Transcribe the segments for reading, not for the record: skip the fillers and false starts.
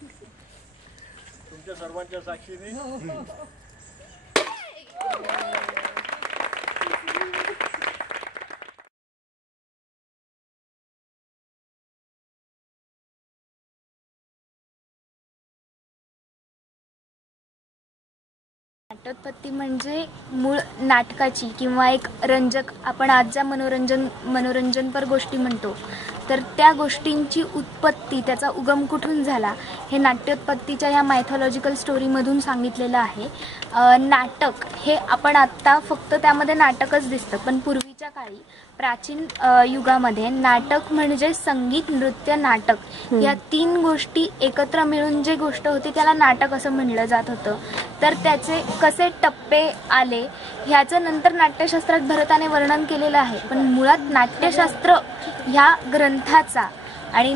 तुमच्या सर्वांच्या साक्षीने नाट्योत्पत्ती म्हणजे मूळ नाटकाची किंवा एक रंजक, आपण आज ज्या मनोरंजनपर गोष्टी म्हणतो, तर त्या गोष्टींची उत्पत्ती, त्याचा उगम कुठून झाला हे नाट्योत्पत्तीच्या या मायथॉलॉजिकल स्टोरीमधून सांगितलेलं आहे. नाटक हे आपण आत्ता फक्त त्यामध्ये नाटकच दिसतं, पण पूर्वीच्या काळी प्राचीन युगामध्ये नाटक म्हणजे संगीत, नृत्य, नाटक या तीन गोष्टी एकत्र मिळून जे गोष्ट होती त्याला नाटक असं म्हणलं जात होतं. तर त्याचे कसे टप्पे आले ह्याचं नंतर नाट्यशास्त्रात भरताने वर्णन केलेलं आहे. पण मुळात नाट्यशास्त्र ह्या ग्रंथाचा आणि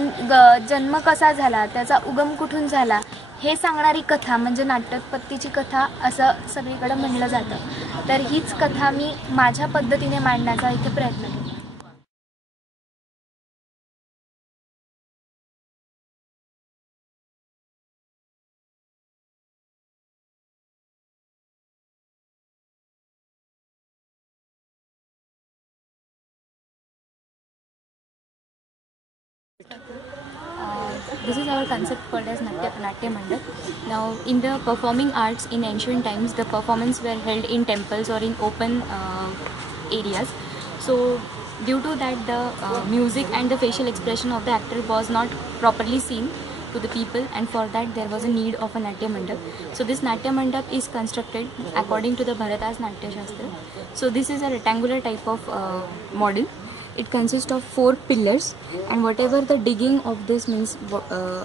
जन्म कसा झाला, त्याचा उगम कुठून झाला हे सांगणारी कथा म्हणजे नाट्योत्पत्तीची कथा असं सगळीकडे म्हणलं जातं. तर हीच कथा मी माझ्या पद्धतीने मांडण्याचा इथे प्रयत्न केला. This is our concept called as Natya Mandap. Now, in the performing arts in ancient times, the performance were held in temples or in open areas. So, due to that, the music and the facial expression of the actor was not properly seen to the people, and for that there was a need of a Natya Mandap. So, this Natya Mandap is constructed according to the Bharata's Natya Shastra. So, this is a rectangular type of model. It consists of 4 pillars, and whatever the digging of this means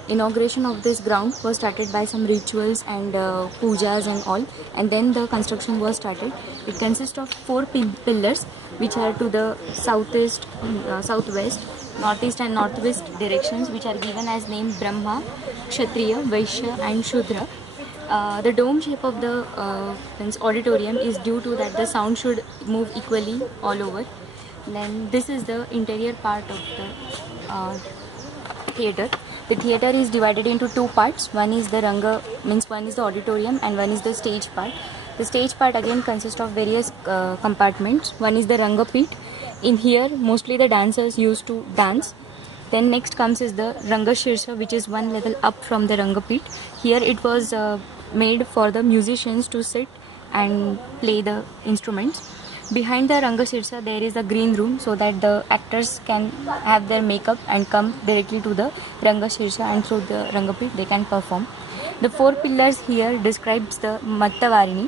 inauguration of this ground was started by some rituals and pujas and all, and then the construction was started. It consists of 4 pillars which are to the southeast, southwest, northeast and northwest directions, which are given as name Brahma, Kshatriya, Vaishya and Shudra. The dome shape of the auditorium is due to that the sound should move equally all over. Then this is the interior part of the theatre. The theatre is divided into 2 parts. One is the Ranga, means one is the auditorium, and one is the stage part. The stage part again consists of various compartments. One is the Ranga Pit. In here mostly the dancers used to dance. Then next comes is the Ranga Shirsha, which is one level up from the Ranga Pit. Here it was made for the musicians to sit and play the instruments. Behind the Ranga Shirsha there is a green room, so that the actors can have their makeup and come directly to the Ranga Shirsha, and through the Ranga Pit they can perform. The 4 pillars here describes the Mattavarini.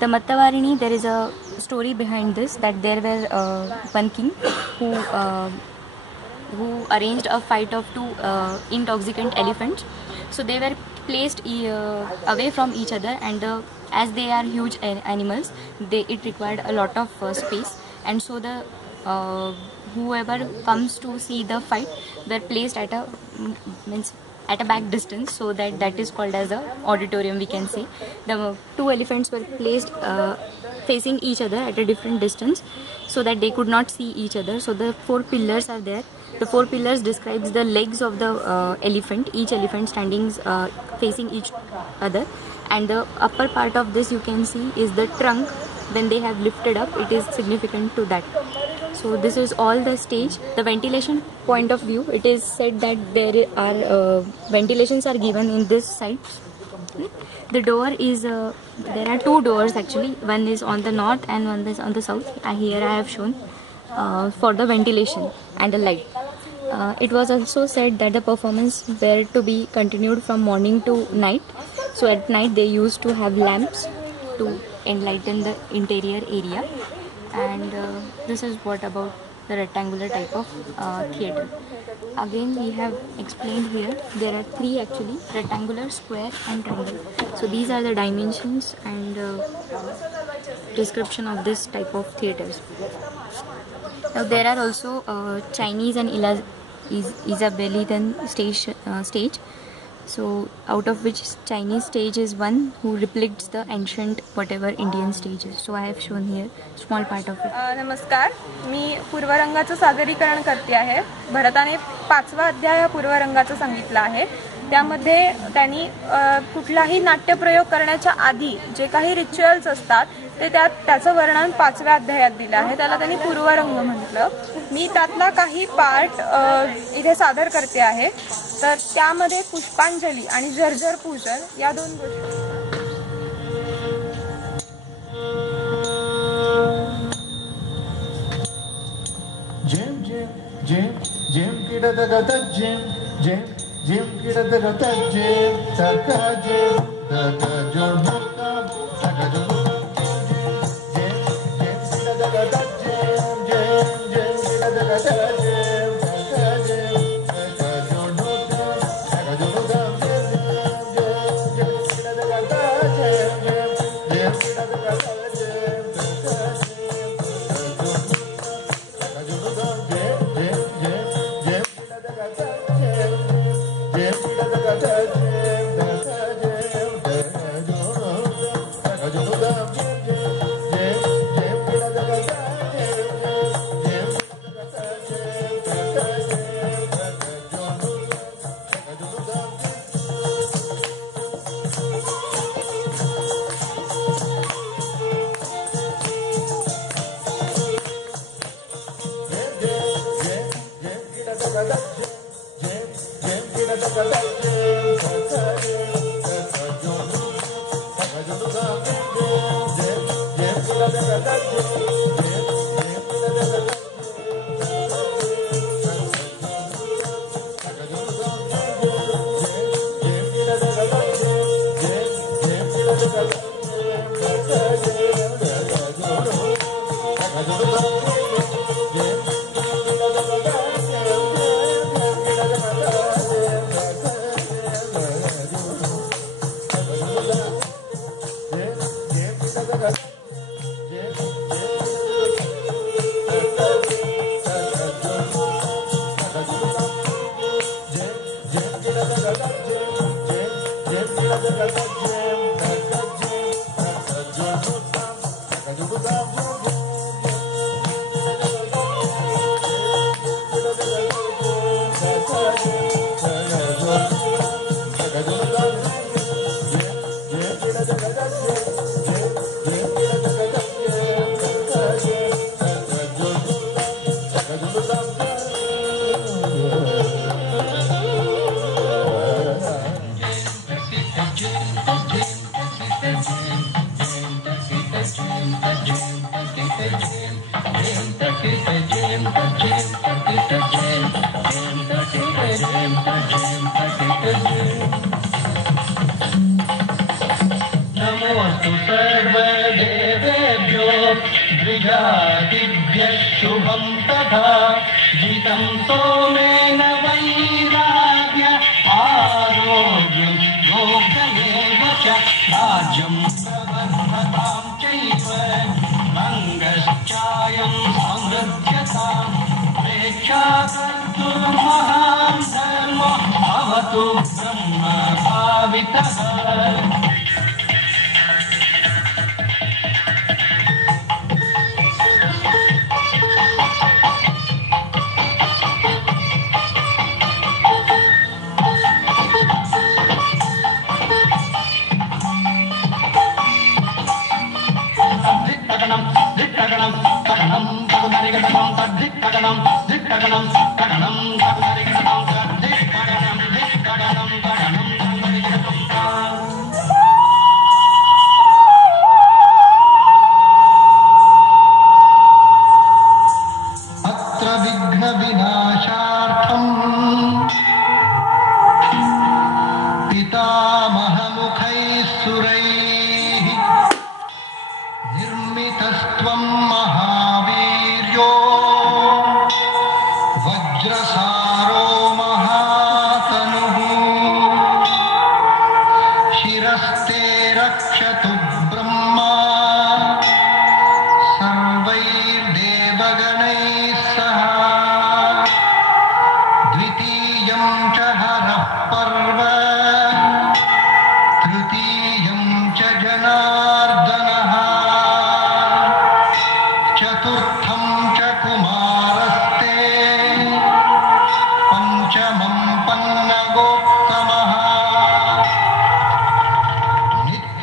The Mattavarini, there is a story behind this, that there were one king who arranged a fight of 2 intoxicant elephants. So they were placed away from each other, and as they are huge animals, it required a lot of space, and so the whoever comes to see the fight were placed at a back distance, so that is called as a auditorium, we can say. The 2 elephants were placed facing each other at a different distance, so that they could not see each other. So the 4 pillars are there. The 4 pillars describes the legs of the elephant, each elephant standing facing each other, and the upper part of this you can see is the trunk. When they have lifted up, it is significant to that. So this is all the stage. The ventilation point of view, it is said that there are ventilations are given in this side. The door is there are 2 doors actually. One is on the north and one is on the south. Here I have shown for the ventilation and the light. It was also said that the performance were to be continued from morning to night. So at night they used to have lamps to enlighten the interior area. And this is what about the rectangular type of theatre. Again we have explained here, there are 3 actually: rectangular, square and triangle. So these are the dimensions and description of this type of theatres. Now there are also Chinese and Isabellian stage. So out of which Chinese stage is one who reflects the ancient whatever Indian stages. So I have shown here small part of it. नमस्कार, मी पूर्वरंगाचं सादरीकरण करते आहे. भरताने 5वा अध्याय हा पूर्वरंगाचा सांगितला आहे. त्यामध्ये त्यांनी कुठलाही नाट्यप्रयोग करण्याच्या आधी जे काही रिच्युअल्स असतात ते त्याचं वर्णन 5व्या अध्यायात दिलं आहे. त्याला त्यांनी पूर्वरंग म्हटलं. मी त्यातला काही पार्ट इथे सादर करते आहे. तर त्यामध्ये पुष्पांजली आणि जर्जर पूजन या दोन गोष्टी. Jim, Jim, Jim, Jim, kita taka Jim, Jim, Jim, kita taka Jim, taka Jim, taka jormuka, taka jormuka, Jim, Jim, kita taka Jim, Jim, Jim, kita taka Jim, taka Jim, taka jormuka, taka jormuka, Jim, Jim, kita taka Jim, Jim, Jim, kita taka Jim, taka नमोस्तु सर्वदेवेभ्यो द्विजातिभ्यः शुभं तथा जितं सोमेन वैराग्य आरोग्यं योगमेव च राज्यं प्रवर्धतां चैव मङ्गश्चायं समृद्ध्यतां प्रेक्षाकर्तुर्महान् धर्मो भवतु ब्रह्म भावितः. अत्र विघ्न विनाशार्थम् पितामहमुखैः सुरैः निर्मितस्त्वं महावीर्यो वज्रसार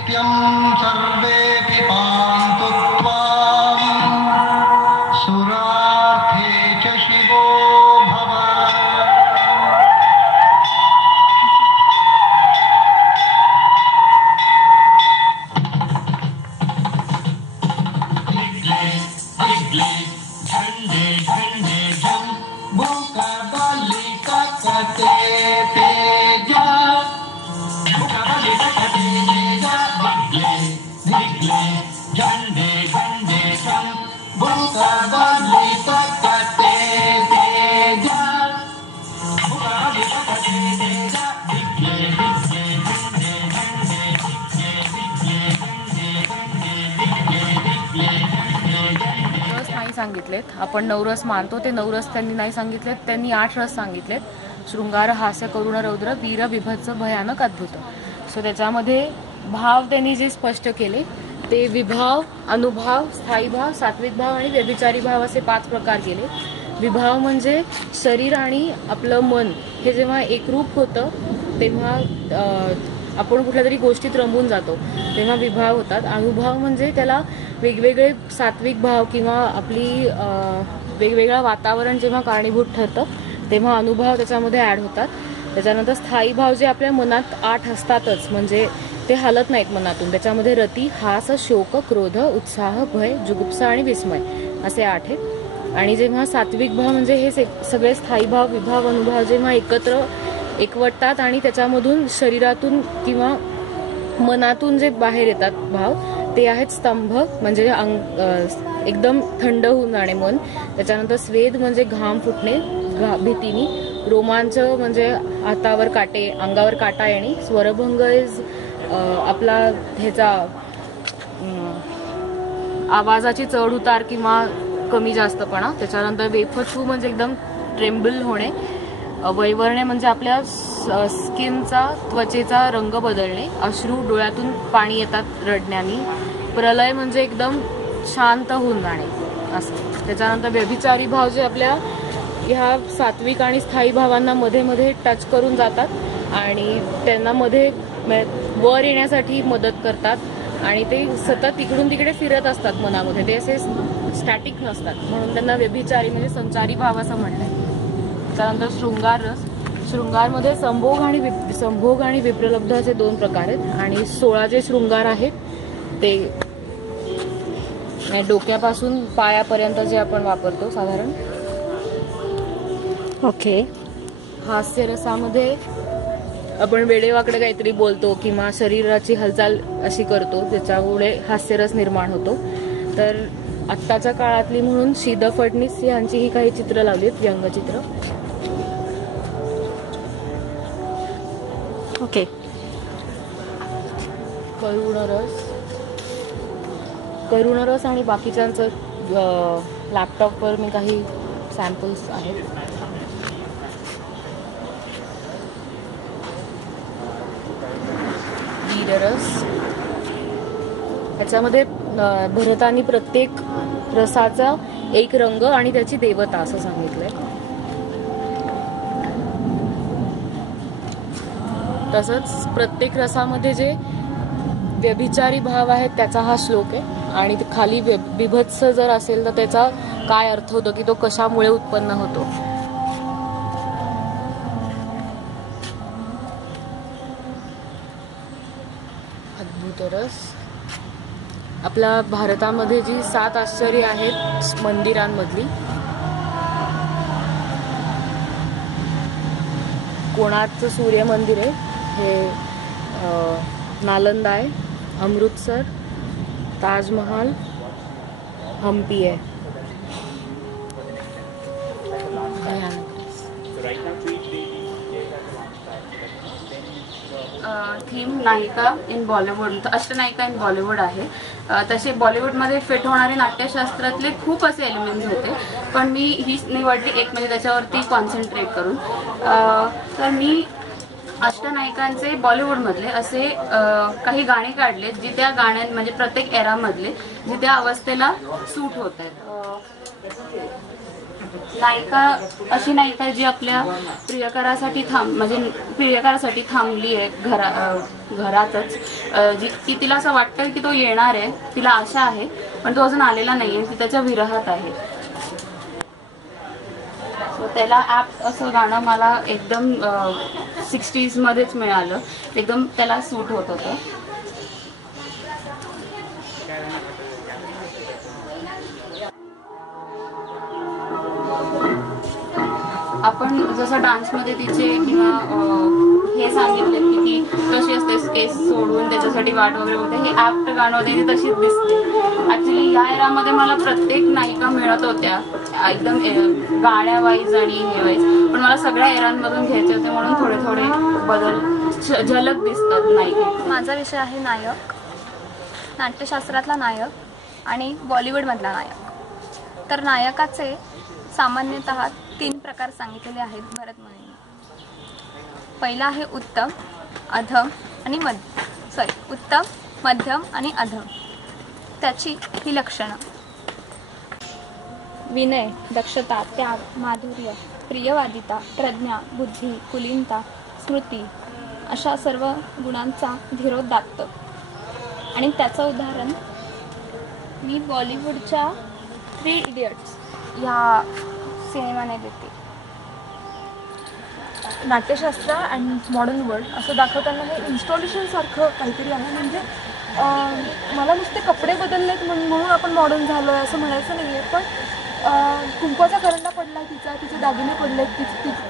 नित्यं सर्वेऽपि पान्तु त्वां सुरार्थे च शिवो भव। झंडे झंडे झं बुका बाली ककते तेजा बुका बाली ककते तेजा दिगले झंडे झंडे झं बुका बाली ककते तेजा बुका बाली ककते तेजा दिगले झंडे झंडे रस नाही सांगितलेत. आपण 9 रस मानतो ते 9 रस त्यांनी नाही सांगितलेत. त्यांनी 8 रस सांगितलेत. शृंगार, हास्य, करुण, रौद्र, वीर, विभत्स, भयानक, अद्भुत. सो त्याच्यामध्ये भाव त्यांनी जे स्पष्ट केले ते विभाव, अनुभाव, स्थायी भाव, सात्विक भाव आणि व्यभिचारी भाव असे 5 प्रकार केले. विभाव म्हणजे शरीर आणि आपलं मन हे जेव्हा एकरूप होतं तेव्हा आपण कुठल्या तरी गोष्टीत रमून जातो तेव्हा विभाव होतात. अनुभव म्हणजे त्याला वेगवेगळे सात्विक भाव किंवा आपली वेगवेगळं वातावरण जेव्हा कारणीभूत ठरतं तेव्हा अनुभव त्याच्यामध्ये ॲड होतात. त्याच्यानंतर स्थायी भाव जे आपल्या मनात 8 असतातच, म्हणजे ते हलत नाहीत मनातून. त्याच्यामध्ये रती, हास, शोक, क्रोध, उत्साह, भय, जुगुप्सा आणि विस्मय असे 8 आहेत. आणि जेव्हा सात्विक भाव म्हणजे हे सगळे स्थायी भाव, विभाव, अनुभव जेव्हा एकत्र एकवटतात आणि त्याच्यामधून शरीरातून किंवा मनातून जे बाहेर येतात भाव ते आहेत स्तंभ म्हणजे एकदम थंड होऊन जाणे मन. त्याच्यानंतर स्वेद म्हणजे घाम फुटणे भीतीने. रोमांच म्हणजे हातावर काटे, अंगावर काटा येणे. स्वरभंग इज आपला ह्याचा आवाजाची चढ उतार किंवा कमी जास्तपणा. त्याच्यानंतर वेफचू म्हणजे एकदम ट्रेम्बल होणे. वैवर्णे म्हणजे आपल्या स्किनचा, त्वचेचा रंग बदलणे. अश्रू, डोळ्यातून पाणी येतात रडण्याने. प्रलय म्हणजे एकदम शांत होऊन जाणे असं. त्याच्यानंतर व्यभिचारी भाव जे आपल्या ह्या सात्विक आणि स्थायी भावांना मध्ये मध्ये टच करून जातात आणि त्यांना मध्ये वर येण्यासाठी मदत करतात आणि ते सतत इकडून तिकडे फिरत असतात मनामध्ये, ते असे स्टॅटिक नसतात म्हणून त्यांना व्यभिचारी म्हणजे संचारी भाव असं म्हणतात. त्यानंतर शृंगार रस. शृंगारमध्ये संभोग आणि विप्रलब्ध असे 2 प्रकार आहेत आणि 16 जे शृंगार आहेत ते डोक्यापासून पायापर्यंत जे आपण वापरतो साधारण. ओके. हास्य रसामध्ये आपण वेडेवाकडे काहीतरी बोलतो किंवा शरीराची हालचाल अशी करतो त्याच्यामुळे हास्यरस निर्माण होतो. तर आत्ताच्या काळातली म्हणून शीदा फडणीस यांची ही काही चित्र लावलीत, व्यंगचित्र. ओके. करुण रस आणि बाकीच्यांचं लॅपटॉपवर मी काही सॅम्पल्स आहेत. वीररस. याच्यामध्ये भरतानी प्रत्येक रसाचा एक रंग आणि त्याची देवता असं सांगितलंय. तसंच प्रत्येक रसामध्ये जे व्यभिचारी भाव आहेत त्याचा हा श्लोक आहे आणि खाली बिभत्स जर असेल तर त्याचा काय अर्थ होतो की तो कशामुळे उत्पन्न होतो. अद्भुत रस. आपल्या भारतामध्ये जी 7 आश्चर्य आहेत मंदिरांमधली, कोणार्कचं सूर्य मंदिर आहे, हे नालंदा आहे, अमृतसर, ताजमहाल, हम्पी आहे. थीम नायिका इन बॉलिवूड, अष्टनायिका इन बॉलिवूड आहे. तसे बॉलिवूडमध्ये फिट होणारे नाट्यशास्त्रातले खूप असे एलिमेंट्स होते पण मी ही निवडली एक म्हणजे त्याच्यावरती कॉन्सन्ट्रेट करून. तर मी अष्टनायिकांचे बॉलिवूडमधले असे काही गाणे काढले जी त्या गाण्यां म्हणजे प्रत्येक एरामधले जी त्या अवस्थेला सूट होत आहेत. नायिका अशी नायिका जी आपल्या प्रियकरासाठी थांबली आहे घरातच, ती तिला असं वाटतं की तो येणार आहे, तिला आशा आहे पण तो अजून आलेला नाहीये, ती त्याच्या विरहात आहे. त्याला ॲप्ट असं गाणं मला एकदम 60s मध्येच मिळालं, एकदम त्याला सूट होत होतं. आपण जसं डान्समध्ये तिचे किंवा हे सांगितले की ती कशी असते केस सोडून त्याच्यासाठी वाट वगैरे बघते, हे ॲप्ट गाणं होते ती तशीच दिसते. ॲक्च्युली या एरामध्ये मला प्रत्येक नायिका मिळत होत्या एकदम गाण्या वाईज आणि हे वाईज, पण मला सगळ्या एरांमधून घ्यायचे होते म्हणून थोडे थोडे बदल झलक दिसतात नायिका. माझा विषय आहे नायक, नाट्यशास्त्रातला नायक आणि बॉलिवूडमधला नायक. तर नायकाचे सामान्यतः 3 प्रकार सांगितलेले आहेत भरत मुनींनी. पहिला आहे उत्तम, अधम आणि उत्तम, मध्यम आणि अधम. त्याची ही लक्षणं: विनय, दक्षता, त्याग, माधुर्य, प्रियवादिता, प्रज्ञा, बुद्धी, कुलीनता, स्मृती अशा सर्व गुणांचा धीरोदात्त. आणि त्याचं उदाहरण मी बॉलिवूडच्या 3 इडियट्स या सिनेमाने देते. नाट्यशास्त्र अँड मॉडर्न वर्ल्ड असं दाखवताना हे इन्स्टॉलेशनसारखं काहीतरी आहे. म्हणजे मला नुसते कपडे बदललेत म्हणून आपण मॉडर्न झालो आहे असं म्हणायचं नाही आहे, पण कुंकवाचा करंडा पडला तिचे दागिने पडलेत,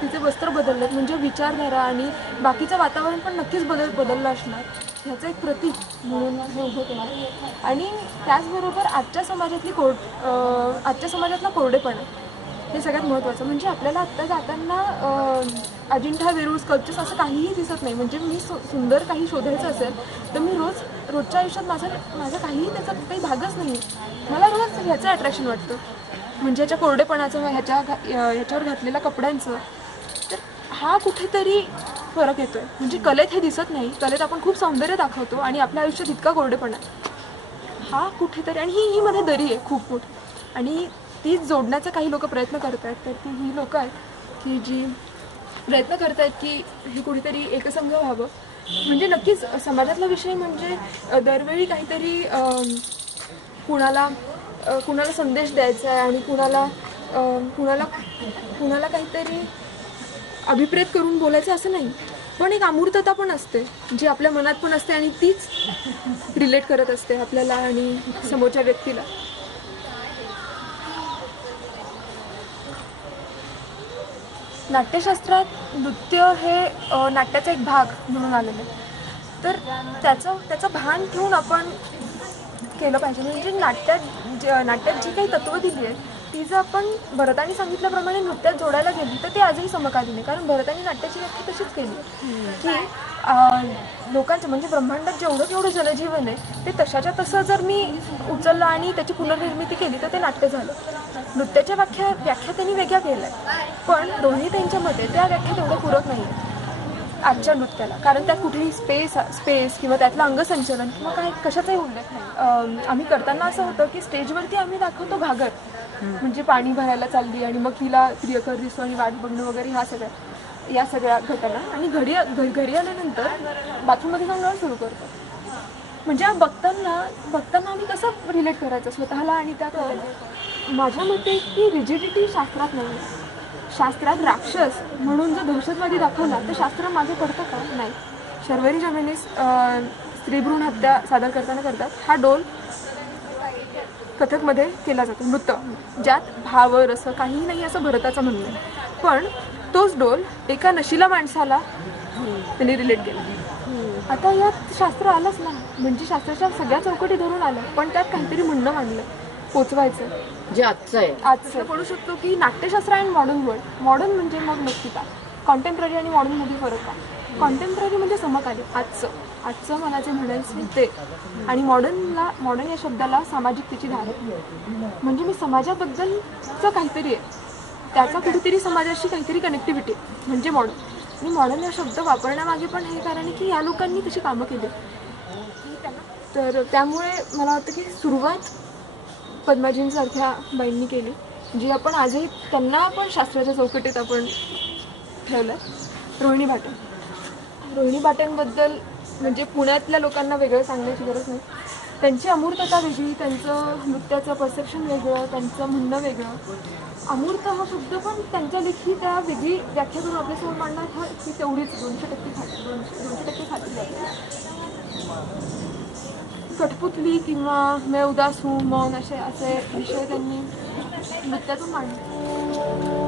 तिचे वस्त्र बदललेत, म्हणजे विचारधारा आणि बाकीचं वातावरण पण नक्कीच बदललं असणार, ह्याचं एक प्रतीक म्हणून हे उभं केलं. आणि त्याचबरोबर आजच्या समाजातला कोरडेपणा हे सगळ्यात महत्त्वाचं. म्हणजे आपल्याला आत्ता जाताना अजिंठा वेरूळ स्कल्पचर्स असं काहीही दिसत नाही. म्हणजे मी सुंदर काही शोधायचं असेल तर मी रोजच्या आयुष्यात माझं काहीही त्याचा काही भागच नाही. मला रोज ह्याचं अट्रॅक्शन वाटतं, म्हणजे ह्याच्या कोरडेपणाचं, ह्याच्यावर घातलेल्या कपड्यांचं. तर हा कुठेतरी फरक येतोय. म्हणजे कलेत हे दिसत नाही, कलेत आपण खूप सौंदर्य दाखवतो आणि आपल्या आयुष्यात इतका कोरडेपणा हा कुठेतरी, आणि ही मध्ये दरी आहे खूप मोठी, आणि ती जोडण्याचा काही लोक प्रयत्न करत आहेत. तर ती ही लोक आहेत की जी प्रयत्न करत आहेत की हे कुठेतरी एकसंघ व्हावं. म्हणजे नक्कीच समाजातला विषय म्हणजे दरवेळी काहीतरी कुणाला संदेश द्यायचा आहे आणि कुणाला काहीतरी अभिप्रेत करून बोलायचं असं नाही, पण एक अमूर्तता पण असते जी आपल्या मनात पण असते आणि तीच रिलेट करत असते आपल्याला आणि समोरच्या व्यक्तीला. नाट्यशास्त्रात नृत्य हे नाट्याचा एक भाग म्हणून आलेलं आहे. तर त्याचं भान ठेवून आपण केलं पाहिजे. म्हणजे नाट्यात जी काही तत्त्व दिली आहेत ती जर आपण भरताने सांगितल्याप्रमाणे नृत्यात जोडायला गेली तर ते आजही समकालीन आहे. कारण भरताने नाट्याची व्याख्या तशीच केली की लोकांचं म्हणजे ब्रह्मांडात जेवढं जनजीवन आहे ते तशाच्या तसं जर मी उचललं आणि त्याची पुनर्निर्मिती केली तर ते नाट्य झालं. नृत्याच्या व्याख्या त्यांनी वेगळ्या केल्या, पण रोहिणीताईंच्या मते त्या व्याख्या तेवढं पूरक नाही आहे आजच्या नृत्याला. कारण त्यात कुठेही स्पेस किंवा त्यातलं अंगसंचलन किंवा काही कशाचाही उल्लेख नाही. आम्ही करताना असं होतं की स्टेजवरती आम्ही दाखवतो घागर, म्हणजे पाणी भरायला चालली आणि मग तिला प्रियकर दिसतो आणि वाट बघणं वगैरे या सगळ्या घटना, आणि घरी आल्यानंतर बाथरूममध्ये जाऊन सुरू करतो. म्हणजे बघताना आम्ही कसं रिलेट करायचं स्वतःला आणि त्या कलेला. माझ्या मते की रिजिडिटी शास्त्रात नाही. शास्त्रात राक्षस म्हणून जर दहशतवादी दाखवला तर शास्त्र मागे पडतं का? नाही. शर्वरी जमेनीस स्त्रीभ्रूण हत्या सादर करतात. हा डोल कथकमध्ये केला जातो, नृत्य ज्यात भाव रस काहीही नाही असं भरताचं म्हणणं आहे. पण तोच डोल एका नशिला माणसाला त्यांनी रिलेट केला. आता यात शास्त्र आलंच ना, म्हणजे शास्त्राच्या सगळ्या चौकटी धरून आलं, पण त्यात काहीतरी म्हणणं मांडलं पोचवायचं जे आजचं बोलू शकतो की नाट्यशास्त्र आणि मॉडर्न वर्ल्ड. मॉडर्न म्हणजे मग नक्की काय, कॉन्टेम्पररी आणि मॉडर्नमध्ये फरक काय? कॉन्टेम्पररी म्हणजे समकालीन, आजचं मला जे म्हणायचं ते, आणि मॉडर्न या शब्दाला सामाजिकतेची धार आहे. म्हणजे मी समाजाबद्दलचं काहीतरी आहे, त्याचा कुठेतरी समाजाशी काहीतरी कनेक्टिव्हिटी म्हणजे मॉडर्न. आणि मॉडर्न हा शब्द वापरण्यामागे पण हे कारण आहे की या लोकांनी तशी कामं केली. तर त्यामुळे मला वाटतं की सुरुवात पद्माजींसारख्या बाईंनी केली जी आपण आजही त्यांना आपण शास्त्राच्या चौकटीत आपण ठेवलं. रोहिणी भाटे. रोहिणी भाटेंबद्दल म्हणजे पुण्यातल्या लोकांना वेगळं सांगण्याची गरज नाही. त्यांची अमूर्तता वेगळी, त्यांचं नृत्याचं परसेप्शन वेगळं, त्यांचं म्हणणं वेगळं. अमूर्त हा शब्द पण त्यांच्या लेखी त्या वेगळी व्याख्या करून आपल्यासमोर मांडणार हा ती तेवढीच 200% खात्री जाते. कठपुतली किंवा मैं उदास हूँ, मौन असे विषय त्यांनी नृत्यातून मांडले.